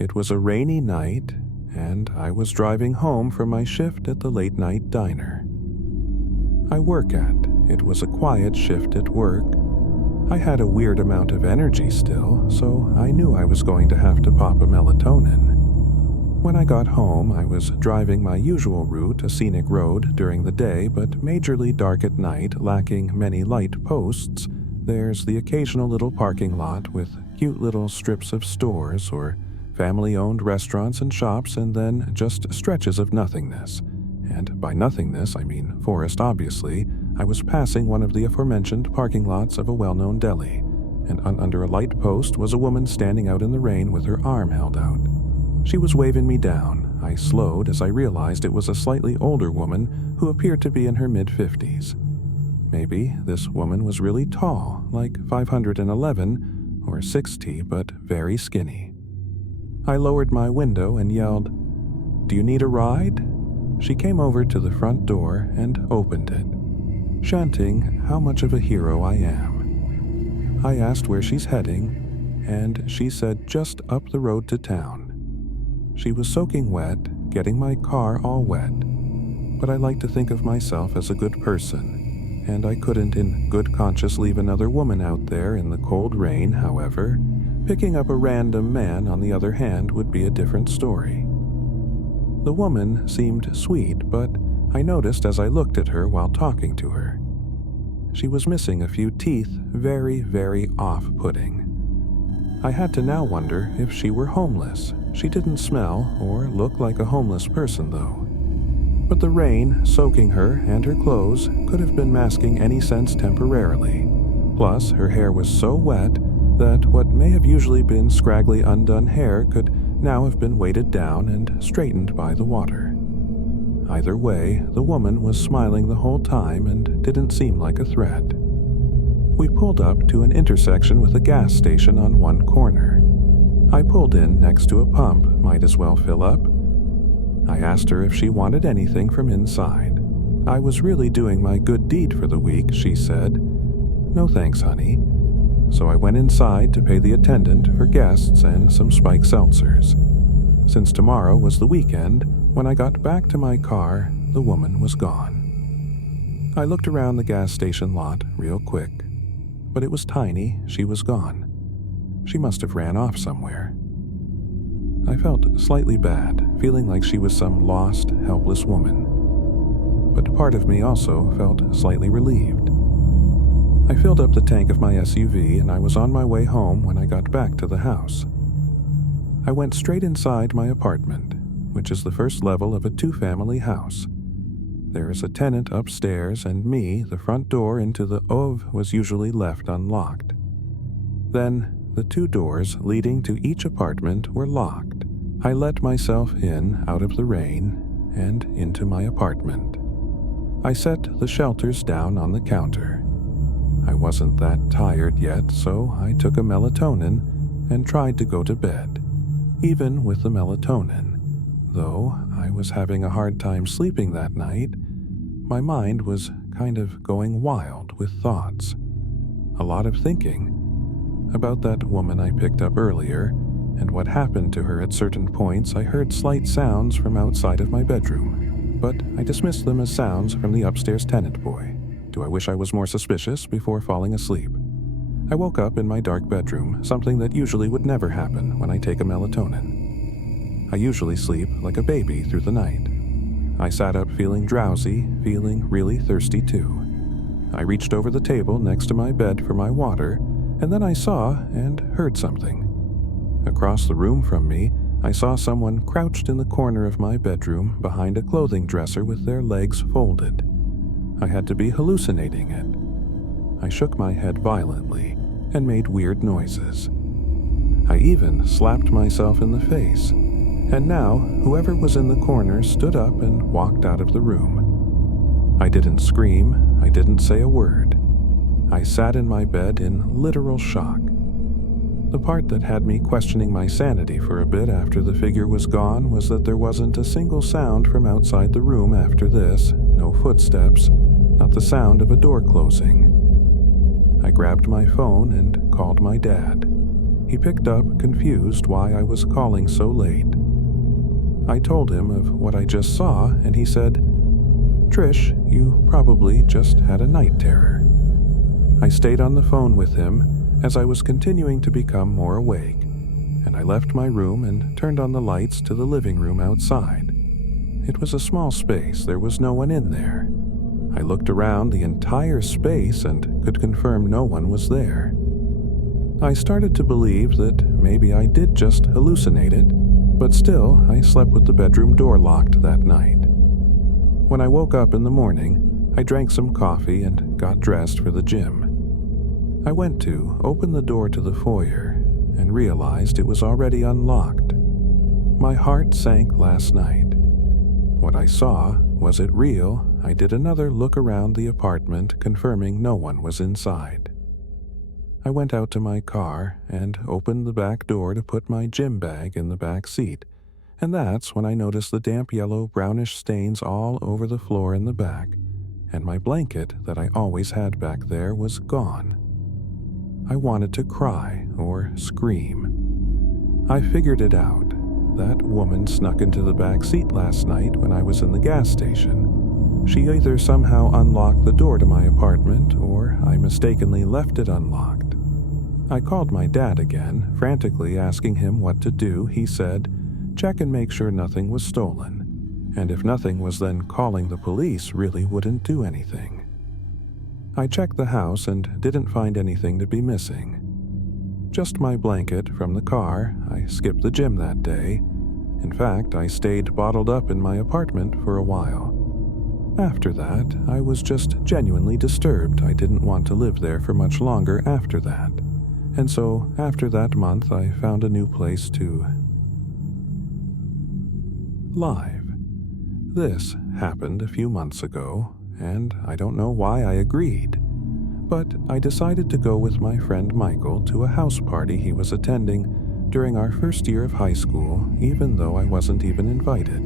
It was a rainy night, and I was driving home from my shift at the late-night diner. It was a quiet shift at work. I had a weird amount of energy still, so I knew I was going to have to pop a melatonin. When I got home, I was driving my usual route, a scenic road, during the day, but majorly dark at night, lacking many light posts. There's the occasional little parking lot with cute little strips of stores or family-owned restaurants and shops, and then just stretches of nothingness. And by nothingness, I mean forest, obviously. I was passing one of the aforementioned parking lots of a well-known deli, and under a light post was a woman standing out in the rain with her arm held out. She was waving me down. I slowed as I realized it was a slightly older woman who appeared to be in her mid-50s. Maybe this woman was really tall, like 5'11" or 6', but very skinny. I lowered my window and yelled, "Do you need a ride?" She came over to the front door and opened it, chanting how much of a hero I am. I asked where she's heading, and she said just up the road to town. She was soaking wet, getting my car all wet, but I like to think of myself as a good person, and I couldn't in good conscience leave another woman out there in the cold rain. However, picking up a random man, on the other hand, would be a different story. The woman seemed sweet, but I noticed as I looked at her while talking to her. She was missing a few teeth, very, very off-putting. I had to now wonder if she were homeless. She didn't smell or look like a homeless person, though. But the rain soaking her and her clothes could have been masking any sense temporarily. Plus, her hair was so wet that what may have usually been scraggly undone hair could now have been weighted down and straightened by the water. Either way, the woman was smiling the whole time and didn't seem like a threat. We pulled up to an intersection with a gas station on one corner. I pulled in next to a pump, might as well fill up. I asked her if she wanted anything from inside. I was really doing my good deed for the week, she said. "No thanks, honey." So I went inside to pay the attendant for guests and some spiked seltzers. Since tomorrow was the weekend, when I got back to my car, the woman was gone. I looked around the gas station lot real quick, but it was tiny. She was gone. She must have ran off somewhere. I felt slightly bad, feeling like she was some lost, helpless woman. But part of me also felt slightly relieved. I filled up the tank of my SUV and I was on my way home when I got back to the house. I went straight inside my apartment, which is the first level of a two-family house. There is a tenant upstairs, and me, the front door into the OV was usually left unlocked. Then, the two doors leading to each apartment were locked. I let myself in out of the rain and into my apartment. I set the shelters down on the counter. I wasn't that tired yet, so I took a melatonin and tried to go to bed. Even with the melatonin, though I was having a hard time sleeping that night, my mind was kind of going wild with thoughts. A lot of thinking about that woman I picked up earlier and what happened to her. At certain points, I heard slight sounds from outside of my bedroom, but I dismissed them as sounds from the upstairs tenant boy. Do I wish I was more suspicious before falling asleep? I woke up in my dark bedroom, something that usually would never happen when I take a melatonin. I usually sleep like a baby through the night. I sat up feeling drowsy, feeling really thirsty too. I reached over the table next to my bed for my water, and then I saw and heard something. Across the room from me, I saw someone crouched in the corner of my bedroom behind a clothing dresser with their legs folded. I had to be hallucinating it. I shook my head violently and made weird noises. I even slapped myself in the face, and now whoever was in the corner stood up and walked out of the room. I didn't scream, I didn't say a word. I sat in my bed in literal shock. The part that had me questioning my sanity for a bit after the figure was gone was that there wasn't a single sound from outside the room after this, no footsteps, not the sound of a door closing. I grabbed my phone and called my dad. He picked up, confused why I was calling so late. I told him of what I just saw, and he said, "Trish, you probably just had a night terror." I stayed on the phone with him as I was continuing to become more awake, and I left my room and turned on the lights to the living room outside. It was a small space, there was no one in there. I looked around the entire space and could confirm no one was there. I started to believe that maybe I did just hallucinate it, but still, I slept with the bedroom door locked that night. When I woke up in the morning, I drank some coffee and got dressed for the gym. I went to open the door to the foyer and realized it was already unlocked. My heart sank last night. What I saw, was it real? I did another look around the apartment, confirming no one was inside. I went out to my car and opened the back door to put my gym bag in the back seat, and that's when I noticed the damp yellow brownish stains all over the floor in the back, and my blanket that I always had back there was gone. I wanted to cry or scream. I figured it out. That woman snuck into the back seat last night when I was in the gas station. She either somehow unlocked the door to my apartment or I mistakenly left it unlocked. I called my dad again, frantically asking him what to do. He said, "Check and make sure nothing was stolen. And if nothing was, then calling the police really wouldn't do anything." I checked the house and didn't find anything to be missing. Just my blanket from the car. I skipped the gym that day. In fact, I stayed bottled up in my apartment for a while. After that, I was just genuinely disturbed. I didn't want to live there for much longer after that. And so, after that month, I found a new place to live. This happened a few months ago, and I don't know why I agreed. But I decided to go with my friend Michael to a house party he was attending during our first year of high school, even though I wasn't even invited.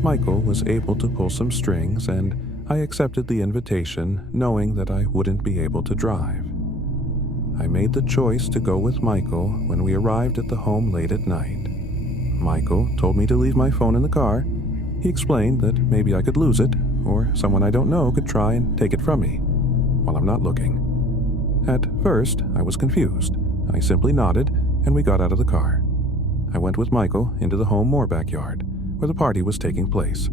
Michael was able to pull some strings, and I accepted the invitation, knowing that I wouldn't be able to drive. I made the choice to go with Michael when we arrived at the home late at night. Michael told me to leave my phone in the car. He explained that maybe I could lose it, or someone I don't know could try and take it from me while I'm not looking. At first, I was confused. I simply nodded, and we got out of the car. I went with Michael into the home more backyard, where the party was taking place.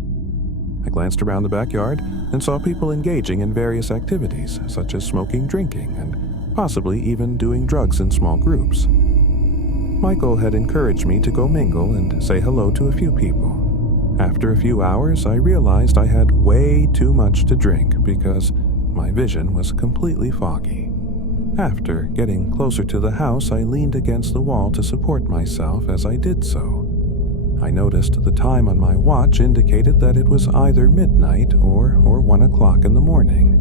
I glanced around the backyard and saw people engaging in various activities, such as smoking, drinking, and possibly even doing drugs in small groups. Michael had encouraged me to go mingle and say hello to a few people. After a few hours, I realized I had way too much to drink because my vision was completely foggy. After getting closer to the house, I leaned against the wall to support myself as I did so. I noticed the time on my watch indicated that it was either midnight or 1 o'clock in the morning.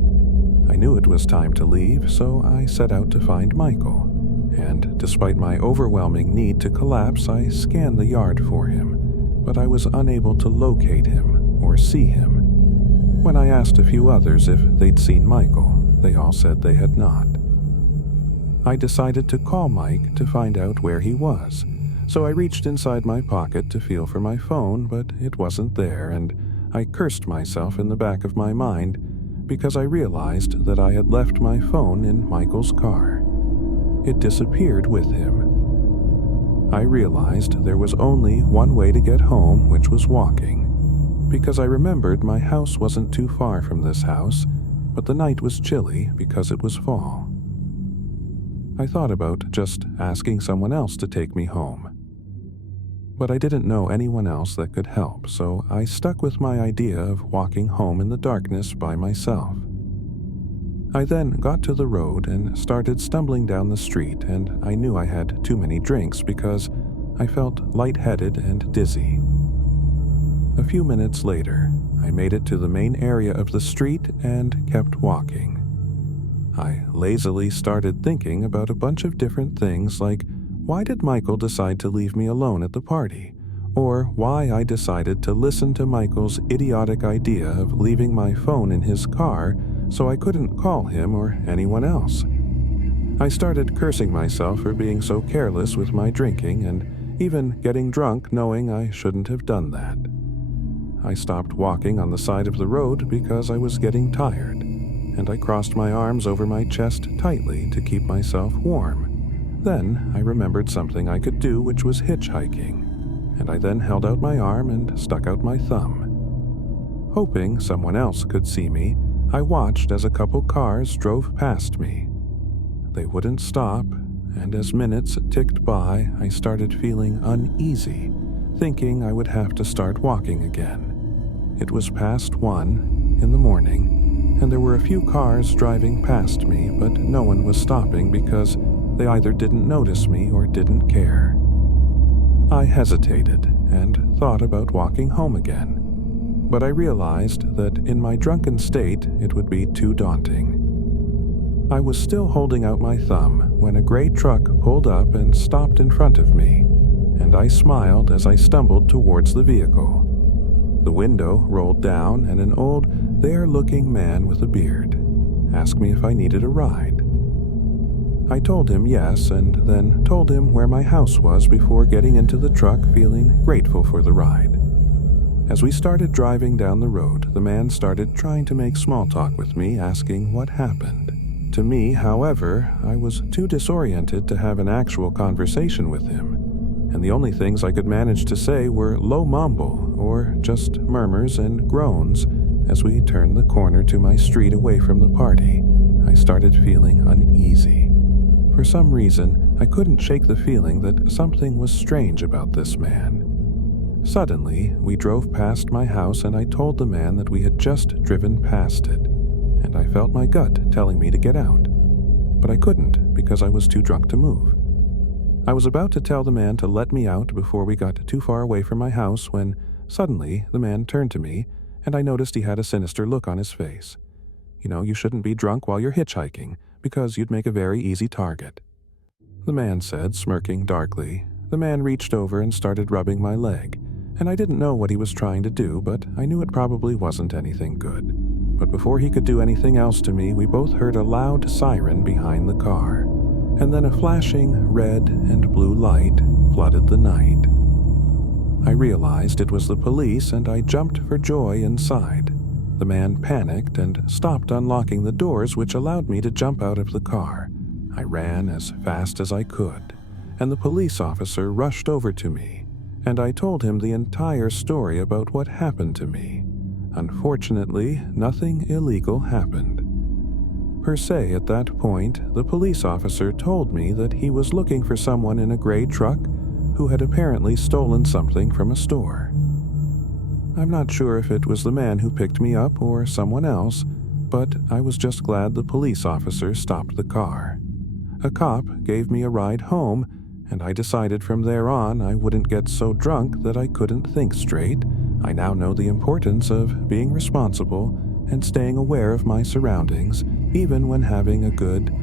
I knew it was time to leave, so I set out to find Michael. And despite my overwhelming need to collapse, I scanned the yard for him, but I was unable to locate him or see him. When I asked a few others if they'd seen Michael, they all said they had not. I decided to call Mike to find out where he was, so I reached inside my pocket to feel for my phone, but it wasn't there, and I cursed myself in the back of my mind because I realized that I had left my phone in Michael's car. It disappeared with him. I realized there was only one way to get home, which was walking, because I remembered my house wasn't too far from this house, but the night was chilly because it was fall. I thought about just asking someone else to take me home, but I didn't know anyone else that could help, so I stuck with my idea of walking home in the darkness by myself. I then got to the road and started stumbling down the street, and I knew I had too many drinks because I felt lightheaded and dizzy. A few minutes later, I made it to the main area of the street and kept walking. I lazily started thinking about a bunch of different things, like why did Michael decide to leave me alone at the party? Or why I decided to listen to Michael's idiotic idea of leaving my phone in his car so I couldn't call him or anyone else. I started cursing myself for being so careless with my drinking and even getting drunk knowing I shouldn't have done that. I stopped walking on the side of the road because I was getting tired, and I crossed my arms over my chest tightly to keep myself warm. Then I remembered something I could do, which was hitchhiking, and I then held out my arm and stuck out my thumb. Hoping someone else could see me, I watched as a couple cars drove past me. They wouldn't stop, and as minutes ticked by, I started feeling uneasy, thinking I would have to start walking again. It was past 1 in the morning, and there were a few cars driving past me, but no one was stopping because they either didn't notice me or didn't care. I hesitated and thought about walking home again, but I realized that in my drunken state it would be too daunting. I was still holding out my thumb when a gray truck pulled up and stopped in front of me, and I smiled as I stumbled towards the vehicle. The window rolled down and an old, there-looking man with a beard asked me if I needed a ride. I told him yes, and then told him where my house was before getting into the truck, feeling grateful for the ride. As we started driving down the road, the man started trying to make small talk with me, asking what happened. To me, however, I was too disoriented to have an actual conversation with him, and the only things I could manage to say were low mumble or just murmurs and groans. As we turned the corner to my street away from the party, I started feeling uneasy. For some reason, I couldn't shake the feeling that something was strange about this man. Suddenly, we drove past my house and I told the man that we had just driven past it, and I felt my gut telling me to get out. But I couldn't because I was too drunk to move. I was about to tell the man to let me out before we got too far away from my house when suddenly the man turned to me and I noticed he had a sinister look on his face. You shouldn't be drunk while you're hitchhiking because you'd make a very easy target, the man said, smirking darkly. The man reached over and started rubbing my leg, and I didn't know what he was trying to do, but I knew it probably wasn't anything good. But before he could do anything else to me, we both heard a loud siren behind the car, and then a flashing red and blue light flooded the night. I realized it was the police, and I jumped for joy inside. The man panicked and stopped unlocking the doors, which allowed me to jump out of the car. I ran as fast as I could, and the police officer rushed over to me, and I told him the entire story about what happened to me. Unfortunately, nothing illegal happened. Per se, at that point, the police officer told me that he was looking for someone in a gray truck who had apparently stolen something from a store. I'm not sure if it was the man who picked me up or someone else, but I was just glad the police officer stopped the car. A cop gave me a ride home, and I decided from there on I wouldn't get so drunk that I couldn't think straight. I now know the importance of being responsible and staying aware of my surroundings, even when having a good,